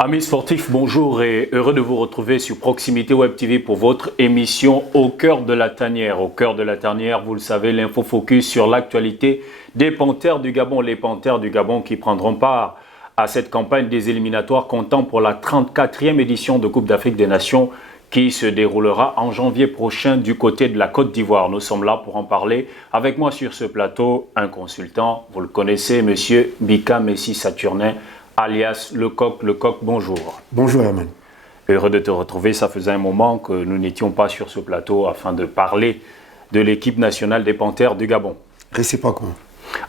Amis sportifs, bonjour et heureux de vous retrouver sur Proximité Web TV pour votre émission Au cœur de la tanière. Au cœur de la tanière, vous le savez, l'info focus sur l'actualité des Panthères du Gabon. Les Panthères du Gabon qui prendront part à cette campagne des éliminatoires comptant pour la 34e édition de Coupe d'Afrique des Nations qui se déroulera en janvier prochain du côté de la Côte d'Ivoire. Nous sommes là pour en parler. Avec moi sur ce plateau, un consultant, vous le connaissez, monsieur Bika Messi Saturnin, alias Le Coq. Le Coq, bonjour. Bonjour Herman. Heureux de te retrouver. Ça faisait un moment que nous n'étions pas sur ce plateau afin de parler de l'équipe nationale des Panthères du Gabon. Réciproquement.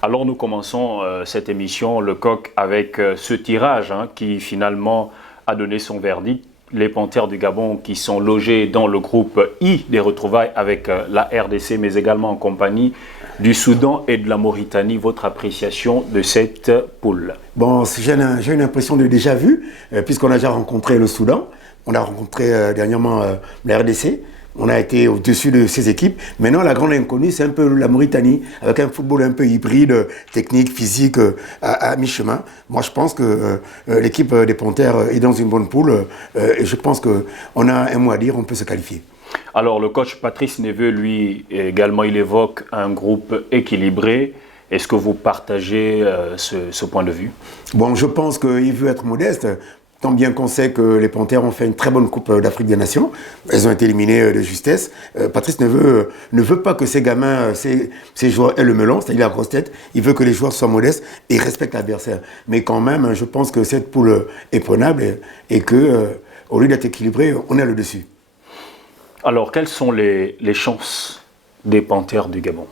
Alors nous commençons cette émission, Le Coq, avec ce tirage qui finalement a donné son verdict. Les Panthères du Gabon qui sont logés dans le groupe I des retrouvailles avec la RDC, mais également en compagnie du Soudan et de la Mauritanie. Votre appréciation de cette poule? Bon, j'ai une impression de déjà vu, puisqu'on a déjà rencontré le Soudan, on a rencontré dernièrement la RDC, on a été au-dessus de ces équipes. Maintenant, la grande inconnue, c'est un peu la Mauritanie, avec un football un peu hybride, technique, physique, à mi-chemin. Moi, je pense que l'équipe des Panthères est dans une bonne poule, et je pense qu'on a un mot à dire, on peut se qualifier. Alors, le coach Patrice Neveu, lui, également, il évoque un groupe équilibré. Est-ce que vous partagez ce point de vue? Bon, je pense qu'il veut être modeste, tant bien qu'on sait que les Panthères ont fait une très bonne Coupe d'Afrique des Nations. Elles ont été éliminées de justesse. Patrice Neveu ne veut pas que ces gamins, ces joueurs aient le melon, c'est-à-dire la grosse tête. Il veut que les joueurs soient modestes et respectent l'adversaire. Mais quand même, je pense que cette poule est prenable et qu'au lieu d'être équilibré, on est le dessus. Alors, quelles sont les chances des Panthères du Gabon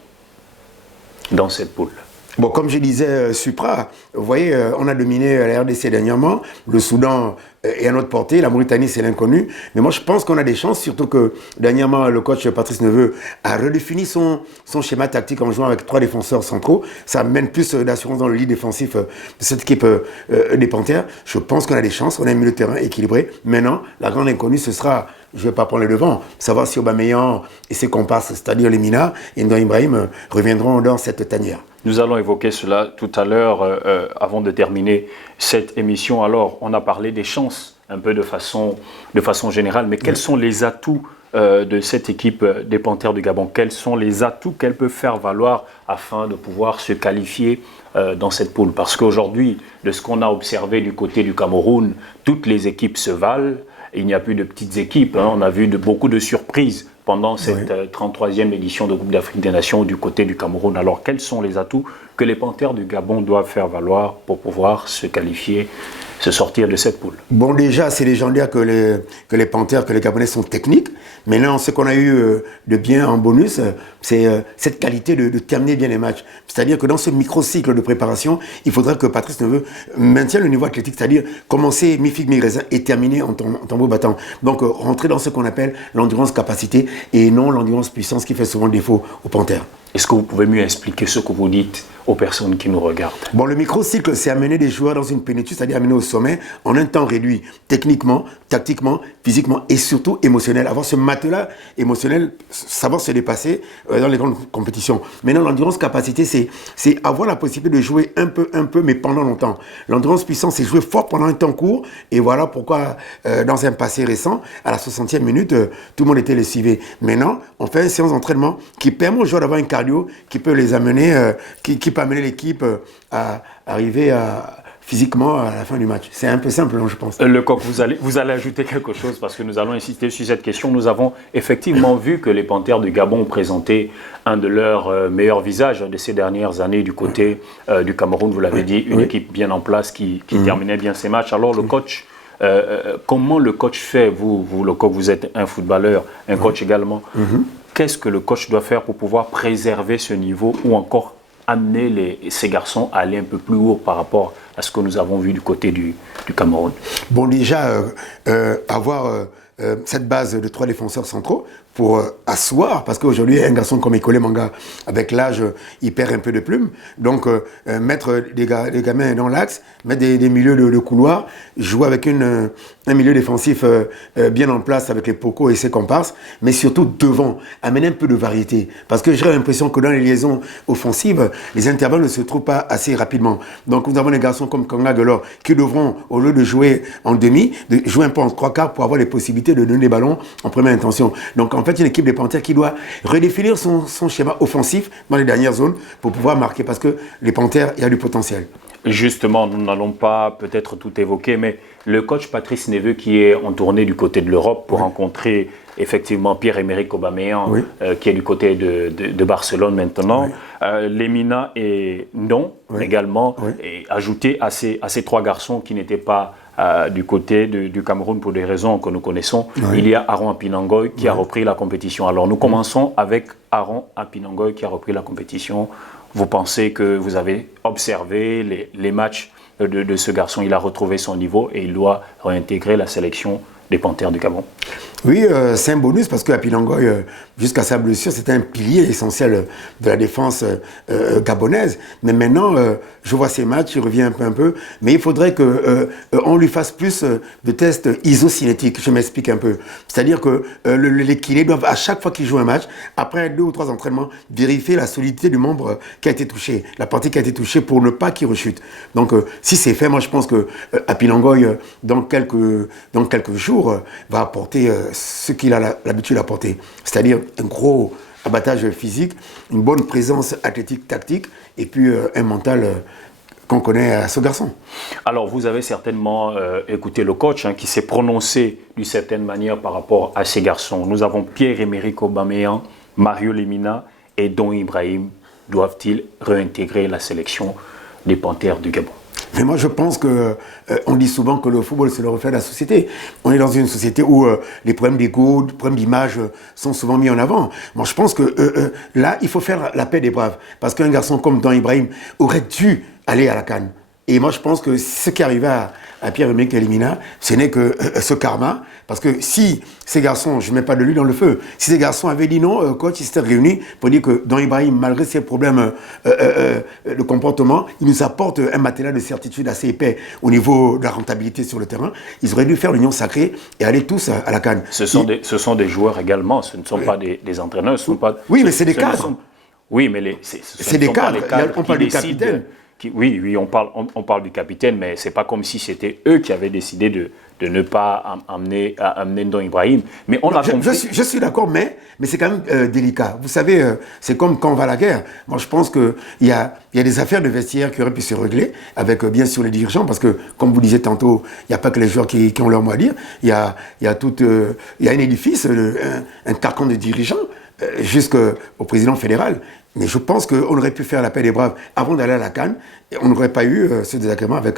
dans cette poule? Bon, comme je disais, Supra, vous voyez, on a dominé la RDC dernièrement, le Soudan est à notre portée, la Mauritanie c'est l'inconnu, mais moi je pense qu'on a des chances, surtout que dernièrement le coach Patrice Neveu a redéfini son schéma tactique en jouant avec 3 défenseurs centraux, ça amène plus d'assurance dans le lit défensif de cette équipe des Panthères. Je pense qu'on a des chances, on a un milieu de terrain équilibré. Maintenant, la grande inconnue ce sera, je ne vais pas prendre le devant, savoir si Aubameyang et ses comparses, c'est-à-dire les Mina et Ndoye Ibrahim, reviendront dans cette tanière. Nous allons évoquer cela tout à l'heure avant de terminer cette émission. Alors, on a parlé des chances un peu de façon générale, mais quels sont les atouts de cette équipe des Panthères du Gabon? Quels sont les atouts qu'elle peut faire valoir afin de pouvoir se qualifier dans cette poule? Parce qu'aujourd'hui, de ce qu'on a observé du côté du Cameroun, toutes les équipes se valent. Il n'y a plus de petites équipes. On a vu beaucoup de surprises pendant cette 33e édition de Coupe d'Afrique des Nations du côté du Cameroun. Alors, quels sont les atouts que les Panthères du Gabon doivent faire valoir pour pouvoir se qualifier, se sortir de cette poule? Bon, déjà, c'est légendaire que les Panthères, que les Gabonais sont techniques. Maintenant, ce qu'on a eu de bien en bonus, c'est cette qualité de terminer bien les matchs. C'est-à-dire que dans ce micro-cycle de préparation, il faudra que Patrice Neveu maintienne le niveau athlétique, c'est-à-dire commencer mi-figue, mi-raisin et terminer en tambour battant. Donc, rentrer dans ce qu'on appelle l'endurance capacité et non l'endurance puissance qui fait souvent défaut aux Panthères. Est-ce que vous pouvez mieux expliquer ce que vous dites aux personnes qui nous regardent? Bon, le microcycle, c'est amener des joueurs dans une plénitude, c'est-à-dire amener au sommet en un temps réduit, techniquement, tactiquement, physiquement et surtout émotionnel. Avoir ce matelas émotionnel, savoir se dépasser dans les grandes compétitions. Maintenant, l'endurance capacité, c'est avoir la possibilité de jouer un peu, mais pendant longtemps. L'endurance puissance, c'est jouer fort pendant un temps court. Et voilà pourquoi, dans un passé récent, à la 60e minute, tout le monde était lessivé. Maintenant, on fait une séance d'entraînement qui permet aux joueurs d'avoir un cardio qui peut les amener, qui peut amener l'équipe à arriver physiquement à la fin du match. C'est un peu simple, je pense. Le Coq, vous allez ajouter quelque chose parce que nous allons insister sur cette question. Nous avons effectivement vu que les Panthères du Gabon ont présenté un de leurs meilleurs visages de ces dernières années du côté du Cameroun. Vous l'avez dit, une équipe bien en place qui terminait bien ses matchs. Alors le coach, comment le coach fait, vous le Coq, vous êtes un footballeur, un coach également. Qu'est-ce que le coach doit faire pour pouvoir préserver ce niveau ou encore amener ces garçons à aller un peu plus haut par rapport à ce que nous avons vu du côté du Cameroun? Bon, déjà, avoir cette base de 3 défenseurs centraux, pour asseoir, parce qu'aujourd'hui, un garçon comme Ekole Manga, avec l'âge, il perd un peu de plume. Donc, mettre des gamins dans l'axe, mettre des milieux de couloir, jouer avec un milieu défensif bien en place avec les Poko et ses comparses, mais surtout devant, amener un peu de variété. Parce que j'ai l'impression que dans les liaisons offensives, les intervalles ne se trouvent pas assez rapidement. Donc, nous avons des garçons comme Kanga Delors qui devront, au lieu de jouer en demi, de jouer un peu en trois quarts pour avoir les possibilités de donner des ballons en première intention. Donc, en fait, une équipe des Panthères qui doit redéfinir son schéma offensif dans les dernières zones pour pouvoir marquer. Parce que les Panthères, il y a du potentiel. Justement, nous n'allons pas peut-être tout évoquer, mais le coach Patrice Neveu qui est en tournée du côté de l'Europe pour rencontrer effectivement Pierre-Emerick Aubameyang, qui est du côté de Barcelone maintenant. Lemina et Non également, et ajouté à ces trois garçons qui n'étaient pas du côté du Cameroun pour des raisons que nous connaissons. Il y a Aaron Apinangoy qui a repris la compétition. Alors nous commençons avec Aaron Apinangoy qui a repris la compétition. Vous pensez que vous avez observé les matchs de ce garçon, il a retrouvé son niveau et il doit réintégrer la sélection des Panthères du Gabon? Oui, c'est un bonus parce que Apinangoy, jusqu'à sa blessure, c'était un pilier essentiel de la défense gabonaise. Mais maintenant, je vois ses matchs, il revient un peu. Mais il faudrait qu'on lui fasse plus de tests isocinétiques. Je m'explique un peu. C'est-à-dire que les kinés doivent, à chaque fois qu'ils jouent un match, après 2 ou 3 entraînements, vérifier la solidité du membre qui a été touché, la partie qui a été touchée pour ne pas qu'il rechute. Donc, si c'est fait, moi je pense que Apinangoy, dans quelques jours, va apporter ce qu'il a l'habitude d'apporter, c'est-à-dire un gros abattage physique, une bonne présence athlétique, tactique, et puis un mental qu'on connaît à ce garçon. Alors, vous avez certainement écouté le coach qui s'est prononcé d'une certaine manière par rapport à ces garçons. Nous avons Pierre-Emerick Aubameyang, Mario Lemina et Don Ibrahim. Doivent-ils réintégrer la sélection des Panthères du Gabon? Mais moi, je pense on dit souvent que le football, c'est le reflet de la société. On est dans une société où les problèmes d'ego, les problèmes d'image sont souvent mis en avant. Moi, je pense que là, il faut faire la paix des braves. Parce qu'un garçon comme Don Ibrahim aurait dû aller à la CAN. Et moi, je pense que ce qui arrivait à Pierre-Emerick Lemina, ce n'est que ce karma. Parce que si ces garçons, je ne mets pas de l'huile dans le feu, si ces garçons avaient dit non, coach, ils s'étaient réunis pour dire que Don Ibrahim, malgré ses problèmes de comportement, il nous apporte un matériel de certitude assez épais au niveau de la rentabilité sur le terrain. Ils auraient dû faire l'union sacrée et aller tous à la CAN. Ce sont des joueurs également, ce ne sont pas des entraîneurs. Oui, mais c'est des cadres. Oui, mais c'est des cadres. On parle du capitaine. Oui, on parle du capitaine, mais ce n'est pas comme si c'était eux qui avaient décidé de ne pas amener Don Ibrahim. Mais on a compris. Je suis d'accord, mais c'est quand même délicat. Vous savez, c'est comme quand on va à la guerre. Moi, je pense qu'il y a des affaires de vestiaire qui auraient pu se régler avec, bien sûr, les dirigeants, parce que, comme vous disiez tantôt, il n'y a pas que les joueurs qui ont leur mot à dire. Il y a un édifice, un carcan de dirigeants, jusqu'au président fédéral. Mais je pense qu'on aurait pu faire la paix des braves avant d'aller à la CAN. Et on n'aurait pas eu ce désagrément avec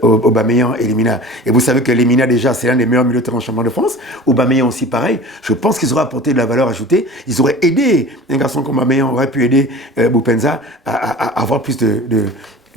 Aubameyang et Lemina. Et vous savez que Lemina, déjà, c'est l'un des meilleurs milieux de terrain champion de France. Aubameyang aussi, pareil. Je pense qu'ils auraient apporté de la valeur ajoutée. Ils auraient aidé, un garçon comme Aubameyang aurait pu aider Boupendza à avoir plus de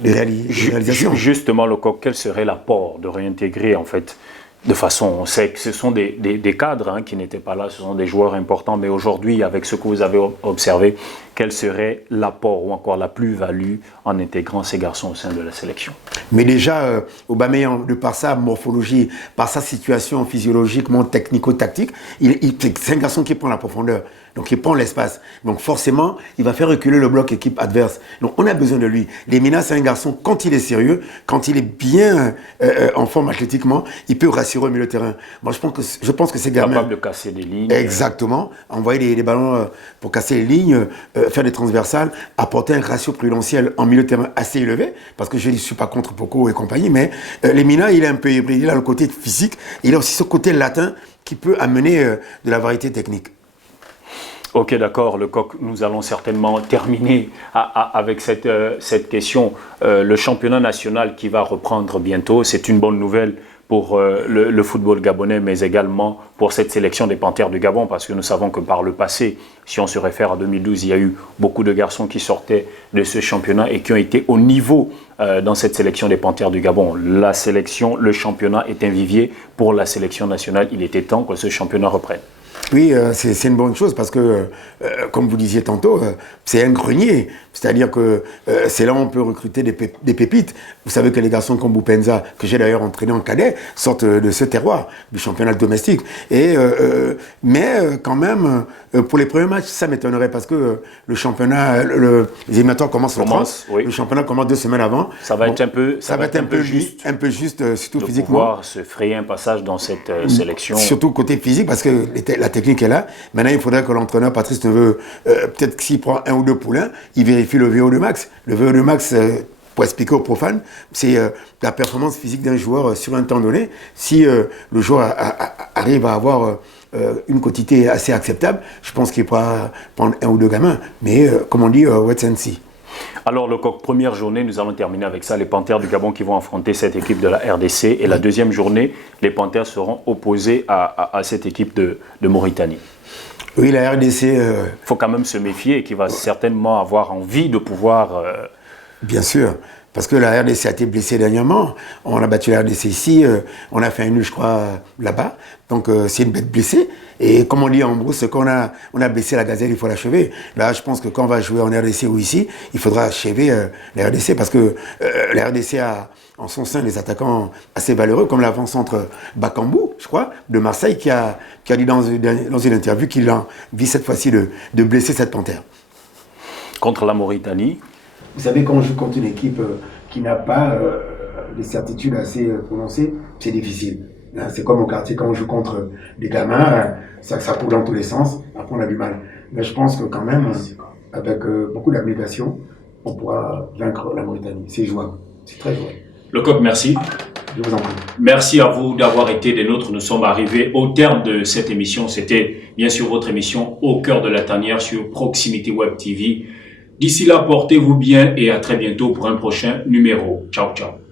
réalisation. Justement, le coq, quel serait l'apport de réintégrer, en fait, de façon, on sait que ce sont des cadres qui n'étaient pas là, ce sont des joueurs importants, mais aujourd'hui, avec ce que vous avez observé, quel serait l'apport ou encore la plus-value en intégrant ces garçons au sein de la sélection? Mais déjà, Aubameyang, de par sa morphologie, par sa situation physiologiquement technico-tactique, c'est un garçon qui prend la profondeur. Donc il prend l'espace. Donc forcément, il va faire reculer le bloc équipe adverse. Donc on a besoin de lui. Lemina, c'est un garçon, quand il est sérieux, quand il est bien en forme athlétiquement, il peut rassurer au milieu de terrain. Moi, je pense que ces gamins... Capable de casser des lignes. Exactement. Envoyer des ballons pour casser les lignes, faire des transversales, apporter un ratio prudentiel en milieu de terrain assez élevé, parce que je ne suis pas contre Poko et compagnie, mais Lemina, il est un peu hybride. Il a le côté physique, il a aussi ce côté latin qui peut amener de la variété technique. Ok, d'accord, le coq, nous allons certainement terminer avec cette question. Le championnat national qui va reprendre bientôt, c'est une bonne nouvelle pour le football gabonais, mais également pour cette sélection des Panthères du Gabon, parce que nous savons que par le passé, si on se réfère à 2012, il y a eu beaucoup de garçons qui sortaient de ce championnat et qui ont été au niveau dans cette sélection des Panthères du Gabon. Le championnat est un vivier pour la sélection nationale. Il était temps que ce championnat reprenne. Oui, c'est une bonne chose parce que, comme vous disiez tantôt, c'est un grenier. C'est-à-dire que c'est là où on peut recruter des pépites. Vous savez que les garçons comme Boupenza, que j'ai d'ailleurs entraîné en cadet, sortent de ce terroir, du championnat domestique. Mais quand même, pour les premiers matchs, ça m'étonnerait parce que le championnat, les éliminatoires commencent le 30. Oui. Le championnat commence 2 semaines avant. Ça va être un peu, juste. Un peu juste, surtout de physiquement. Pouvoir se frayer un passage dans cette sélection. Surtout côté physique, parce que la technique est là. Maintenant, il faudrait que l'entraîneur, Patrice Neveu, peut-être s'il prend 1 ou 2 poulains, il vérifie le VO2 max. Le VO2 max, pour expliquer aux profanes, c'est la performance physique d'un joueur sur un temps donné. Si le joueur arrive à avoir une quantité assez acceptable, je pense qu'il pourra prendre 1 ou 2 gamins. Mais comme on dit, wait and see. Alors, le coq, première journée, nous allons terminer avec ça. Les Panthères du Gabon qui vont affronter cette équipe de la RDC. Et la deuxième journée, les Panthères seront opposés à cette équipe de Mauritanie. Oui, la RDC... Il faut quand même se méfier et qu'il va certainement avoir envie de pouvoir... Bien sûr, parce que la RDC a été blessée dernièrement. On a battu la RDC ici, on a fait un nul, je crois, là-bas. Donc, c'est une bête blessée. Et comme on dit en Brousse, quand on a blessé la gazelle, il faut l'achever. Là, je pense que quand on va jouer en RDC ou ici, il faudra achever la RDC parce que la RDC a en son sein des attaquants assez valeureux, comme l'avant-centre Bakambou, je crois, de Marseille, qui a dit dans une interview qu'il a envie cette fois-ci de blesser cette panthère. Contre la Mauritanie. Vous savez, quand on joue contre une équipe qui n'a pas des certitudes assez prononcées, c'est difficile. C'est comme au quartier, quand on joue contre des gamins, ça court dans tous les sens, après on a du mal. Mais je pense que quand même, avec beaucoup d'abnégation, on pourra vaincre la Mauritanie. C'est jouable, c'est très jouable. Le coq, merci. Je vous en prie. Merci à vous d'avoir été des nôtres. Nous sommes arrivés au terme de cette émission. C'était bien sûr votre émission Au cœur de la tanière sur Proximité Web TV. D'ici là, portez-vous bien et à très bientôt pour un prochain numéro. Ciao, ciao.